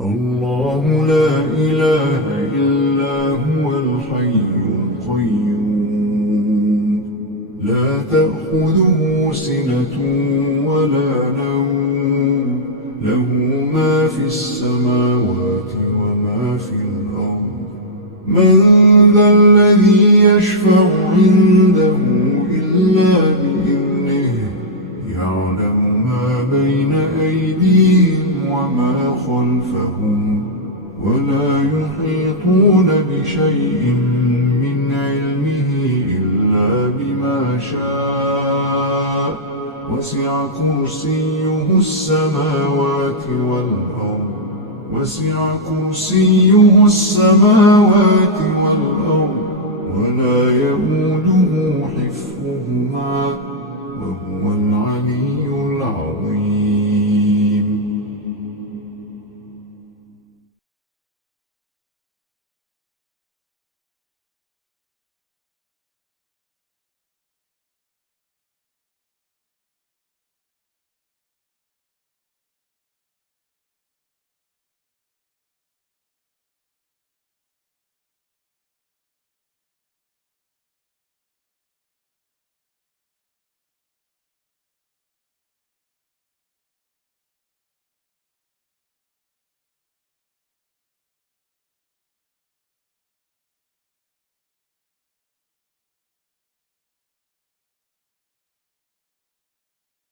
الله لا إله إلا هو الحي القيوم لا تأخذه سنة ولا نوم له ما في السماوات وما في الأرض من ذا الذي يشفع عنده إلا بإذنه يعلم ما بين أيديهم وما خلفهم ولا يحيطون بشيء من علمه إلا بما شاء وسع كرسيه السماوات والأرض ولا يؤوده حفظهما وهو العلي العظيم